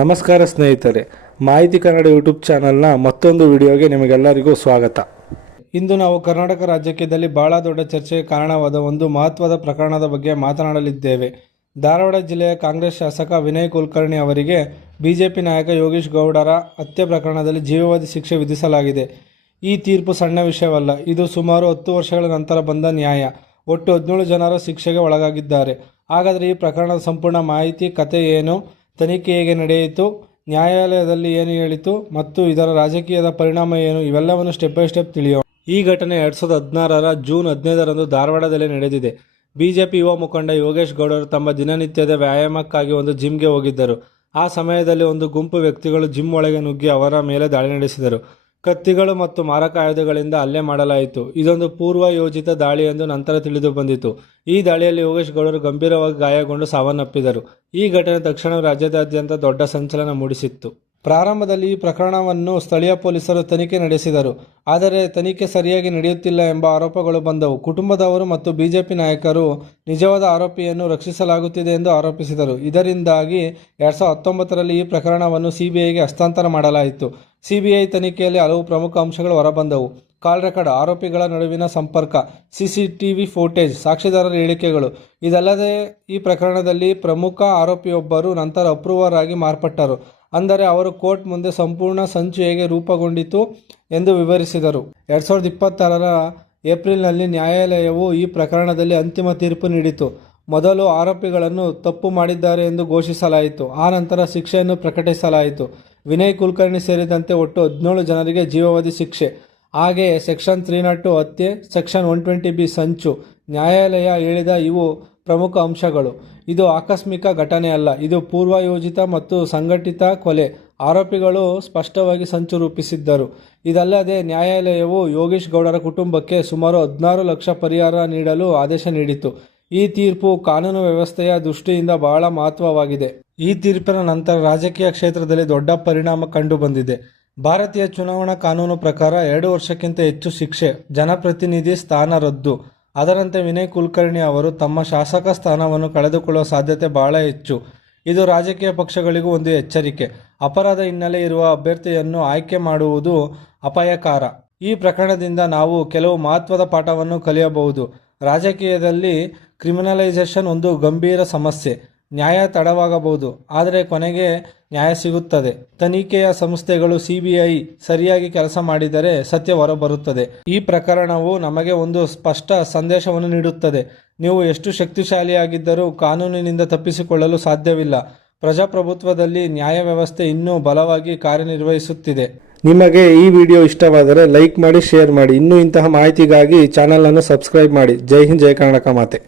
ನಮಸ್ಕಾರ ಸ್ನೇಹಿತರೆ, ಮಾಹಿತಿ ಕನ್ನಡ ಯೂಟ್ಯೂಬ್ ಚಾನಲ್ನ ಮತ್ತೊಂದು ವಿಡಿಯೋಗೆ ನಿಮಗೆಲ್ಲರಿಗೂ ಸ್ವಾಗತ. ಇಂದು ನಾವು ಕರ್ನಾಟಕ ರಾಜ್ಯದಲ್ಲಿ ಬಹಳ ದೊಡ್ಡ ಚರ್ಚೆಗೆ ಕಾರಣವಾದ ಒಂದು ಮಹತ್ವದ ಪ್ರಕರಣದ ಬಗ್ಗೆ ಮಾತನಾಡಲಿದ್ದೇವೆ. ಧಾರವಾಡ ಜಿಲ್ಲೆಯ ಕಾಂಗ್ರೆಸ್ ಶಾಸಕ ವಿನಯ್ ಕುಲಕರ್ಣಿ ಅವರಿಗೆ ಬಿಜೆಪಿ ನಾಯಕ ಯೋಗೇಶ್ ಗೌಡರ ಹತ್ಯೆ ಪ್ರಕರಣದಲ್ಲಿ ಜೀವಾವಧಿ ಶಿಕ್ಷೆ ವಿಧಿಸಲಾಗಿದೆ. ಈ ತೀರ್ಪು ಸಣ್ಣ ವಿಷಯವಲ್ಲ. ಇದು ಸುಮಾರು 10 ವರ್ಷಗಳ ನಂತರ ಬಂದ ನ್ಯಾಯ. ಒಟ್ಟು 17 ಜನರು ಶಿಕ್ಷೆಗೆ ಒಳಗಾಗಿದ್ದಾರೆ. ಹಾಗಾದರೆ ಈ ಪ್ರಕರಣದ ಸಂಪೂರ್ಣ ಮಾಹಿತಿ, ಕತೆ ಏನು, ತನಿಖೆ ಹೇಗೆ ನಡೆಯಿತು, ನ್ಯಾಯಾಲಯದಲ್ಲಿ ಏನು ಹೇಳಿತು ಮತ್ತು ಇದರ ರಾಜಕೀಯದ ಪರಿಣಾಮ ಏನು, ಇವೆಲ್ಲವನ್ನು ಸ್ಟೆಪ್ ಬೈ ಸ್ಟೆಪ್ ತಿಳಿಯೋಣ. ಈ ಘಟನೆ 2016ರ ಜೂನ್ 15ರಂದು ಧಾರವಾಡದಲ್ಲಿ ನಡೆದಿದೆ. ಬಿಜೆಪಿ ಯುವ ಮುಖಂಡ ಯೋಗೇಶ್ ಗೌಡರು ತಮ್ಮ ದಿನನಿತ್ಯದ ವ್ಯಾಯಾಮಕ್ಕಾಗಿ ಒಂದು ಜಿಮ್ಗೆ ಹೋಗಿದ್ದರು. ಆ ಸಮಯದಲ್ಲಿ ಒಂದು ಗುಂಪು ವ್ಯಕ್ತಿಗಳು ಜಿಮ್ ಒಳಗೆ ನುಗ್ಗಿ ಅವರ ಮೇಲೆ ದಾಳಿ ನಡೆಸಿದರು. ಕತ್ತಿಗಳು ಮತ್ತು ಮಾರಕ ಆಯುಧಗಳಿಂದ ಹಲ್ಲೆ ಮಾಡಲಾಯಿತು. ಇದೊಂದು ಪೂರ್ವ ಯೋಜಿತ ದಾಳಿ ಎಂದು ನಂತರ ತಿಳಿದು ಬಂದಿತು. ಈ ದಾಳಿಯಲ್ಲಿ ಯೋಗೇಶ್ ಗೌಡರು ಗಂಭೀರವಾಗಿ ಗಾಯಗೊಂಡು ಸಾವನ್ನಪ್ಪಿದರು. ಈ ಘಟನೆ ತಕ್ಷಣ ರಾಜ್ಯಾದ್ಯಂತ ದೊಡ್ಡ ಸಂಚಲನ ಮೂಡಿಸಿತ್ತು. ಪ್ರಾರಂಭದಲ್ಲಿ ಈ ಪ್ರಕರಣವನ್ನು ಸ್ಥಳೀಯ ಪೊಲೀಸರು ತನಿಖೆ ನಡೆಸಿದರು. ಆದರೆ ತನಿಖೆ ಸರಿಯಾಗಿ ನಡೆಯುತ್ತಿಲ್ಲ ಎಂಬ ಆರೋಪಗಳು ಬಂದವು. ಕುಟುಂಬದವರು ಮತ್ತು ಬಿಜೆಪಿ ನಾಯಕರು ನಿಜವಾದ ಆರೋಪಿಯನ್ನು ರಕ್ಷಿಸಲಾಗುತ್ತಿದೆ ಎಂದು ಆರೋಪಿಸಿದರು. ಇದರಿಂದಾಗಿ 2019ರಲ್ಲಿ ಈ ಪ್ರಕರಣವನ್ನು ಸಿಬಿಐಗೆ ಹಸ್ತಾಂತರ ಮಾಡಲಾಯಿತು. ಸಿಬಿಐ ತನಿಖೆಯಲ್ಲಿ ಹಲವು ಪ್ರಮುಖ ಅಂಶಗಳು ಹೊರಬಂದವು. ಕಾಲ್ ರೆಕಾರ್ಡ್, ಆರೋಪಿಗಳ ನಡುವಿನ ಸಂಪರ್ಕ, ಸಿಸಿಟಿವಿ ಫುಟೇಜ್, ಸಾಕ್ಷಿದಾರರ ಹೇಳಿಕೆಗಳು. ಇದಲ್ಲದೆ ಈ ಪ್ರಕರಣದಲ್ಲಿ ಪ್ರಮುಖ ಆರೋಪಿಯೊಬ್ಬರು ನಂತರ ಅಪ್ರೂವರ್ ಆಗಿ ಮಾರ್ಪಟ್ಟರು. ಅಂದರೆ ಅವರು ಕೋರ್ಟ್ ಮುಂದೆ ಸಂಪೂರ್ಣ ಸಂಚು ಹೇಗೆ ರೂಪುಗೊಂಡಿತು ಎಂದು ವಿವರಿಸಿದರು. 2026ರ ಏಪ್ರಿಲ್ನಲ್ಲಿ ನ್ಯಾಯಾಲಯವು ಈ ಪ್ರಕರಣದಲ್ಲಿ ಅಂತಿಮ ತೀರ್ಪು ನೀಡಿತು. ಮೊದಲು ಆರೋಪಿಗಳನ್ನು ತಪ್ಪು ಮಾಡಿದ್ದಾರೆ ಎಂದು ಘೋಷಿಸಲಾಯಿತು. ಆ ನಂತರ ಶಿಕ್ಷೆಯನ್ನು ಪ್ರಕಟಿಸಲಾಯಿತು. ವಿನಯ್ ಕುಲಕರ್ಣಿ ಸೇರಿದಂತೆ ಒಟ್ಟು 17 ಜನರಿಗೆ ಜೀವಾವಧಿ ಶಿಕ್ಷೆ. ಹಾಗೆಯೇ ಸೆಕ್ಷನ್ 302 ಹತ್ಯೆ, ಸೆಕ್ಷನ್ 120B ಸಂಚು. ನ್ಯಾಯಾಲಯ ಹೇಳಿದ ಇವು ಪ್ರಮುಖ ಅಂಶಗಳು. ಇದು ಆಕಸ್ಮಿಕ ಘಟನೆಯಲ್ಲ, ಇದು ಪೂರ್ವಯೋಜಿತ ಮತ್ತು ಸಂಘಟಿತ ಕೊಲೆ. ಆರೋಪಿಗಳು ಸ್ಪಷ್ಟವಾಗಿ ಸಂಚು ರೂಪಿಸಿದ್ದರು. ಇದಲ್ಲದೆ ನ್ಯಾಯಾಲಯವು ಯೋಗೇಶ್ ಗೌಡರ ಕುಟುಂಬಕ್ಕೆ ಸುಮಾರು 16 ಲಕ್ಷ ಪರಿಹಾರ ನೀಡಲು ಆದೇಶ ನೀಡಿತು. ಈ ತೀರ್ಪು ಕಾನೂನು ವ್ಯವಸ್ಥೆಯ ದೃಷ್ಟಿಯಿಂದ ಬಹಳ ಮಹತ್ವವಾಗಿದೆ. ಈ ತೀರ್ಪಿನ ನಂತರ ರಾಜಕೀಯ ಕ್ಷೇತ್ರದಲ್ಲಿ ದೊಡ್ಡ ಪರಿಣಾಮ ಕಂಡುಬಂದಿದೆ. ಭಾರತೀಯ ಚುನಾವಣಾ ಕಾನೂನು ಪ್ರಕಾರ 2 ವರ್ಷಕ್ಕಿಂತ ಹೆಚ್ಚು ಶಿಕ್ಷೆ, ಜನಪ್ರತಿನಿಧಿ ಸ್ಥಾನ ರದ್ದು. ಅದರಂತೆ ವಿನಯ್ ಕುಲಕರ್ಣಿ ಅವರು ತಮ್ಮ ಶಾಸಕ ಸ್ಥಾನವನ್ನು ಕಳೆದುಕೊಳ್ಳುವ ಸಾಧ್ಯತೆ ಬಹಳ ಹೆಚ್ಚು. ಇದು ರಾಜಕೀಯ ಪಕ್ಷಗಳಿಗೂ ಒಂದು ಎಚ್ಚರಿಕೆ. ಅಪರಾಧ ಹಿನ್ನೆಲೆ ಇರುವ ಅಭ್ಯರ್ಥಿಯನ್ನು ಆಯ್ಕೆ ಮಾಡುವುದು ಅಪಾಯಕಾರ. ಈ ಪ್ರಕರಣದಿಂದ ನಾವು ಕೆಲವು ಮಹತ್ವದ ಪಾಠವನ್ನು ಕಲಿಯಬಹುದು. ರಾಜಕೀಯದಲ್ಲಿ ಕ್ರಿಮಿನಲೈಸೇಷನ್ ಒಂದು ಗಂಭೀರ ಸಮಸ್ಯೆ. ನ್ಯಾಯ ತಡವಾಗಬಹುದು, ಆದರೆ ಕೊನೆಗೆ ನ್ಯಾಯ ಸಿಗುತ್ತದೆ. ತನಿಖೆಯ ಸಂಸ್ಥೆಗಳು ಸಿಬಿಐ ಸರಿಯಾಗಿ ಕೆಲಸ ಮಾಡಿದರೆ ಸತ್ಯ ಹೊರಬರುತ್ತದೆ. ಈ ಪ್ರಕರಣವು ನಮಗೆ ಒಂದು ಸ್ಪಷ್ಟ ಸಂದೇಶವನ್ನು ನೀಡುತ್ತದೆ. ನೀವು ಎಷ್ಟು ಶಕ್ತಿಶಾಲಿಯಾಗಿದ್ದರೂ ಕಾನೂನಿನಿಂದ ತಪ್ಪಿಸಿಕೊಳ್ಳಲು ಸಾಧ್ಯವಿಲ್ಲ. ಪ್ರಜಾಪ್ರಭುತ್ವದಲ್ಲಿ ನ್ಯಾಯ ವ್ಯವಸ್ಥೆ ಇನ್ನೂ ಬಲವಾಗಿ ಕಾರ್ಯನಿರ್ವಹಿಸುತ್ತಿದೆ. ನಿಮಗೆ ಈ ವಿಡಿಯೋ ಇಷ್ಟವಾದರೆ ಲೈಕ್ ಮಾಡಿ, ಶೇರ್ ಮಾಡಿ. ಇನ್ನೂ ಇಂತಹ ಮಾಹಿತಿಗಾಗಿ ಚಾನಲ್ ಅನ್ನು ಸಬ್ಸ್ಕ್ರೈಬ್ ಮಾಡಿ. ಜೈ ಹಿಂದ್, ಜೈ ಕರ್ನಾಟಕ ಮಾತೆ.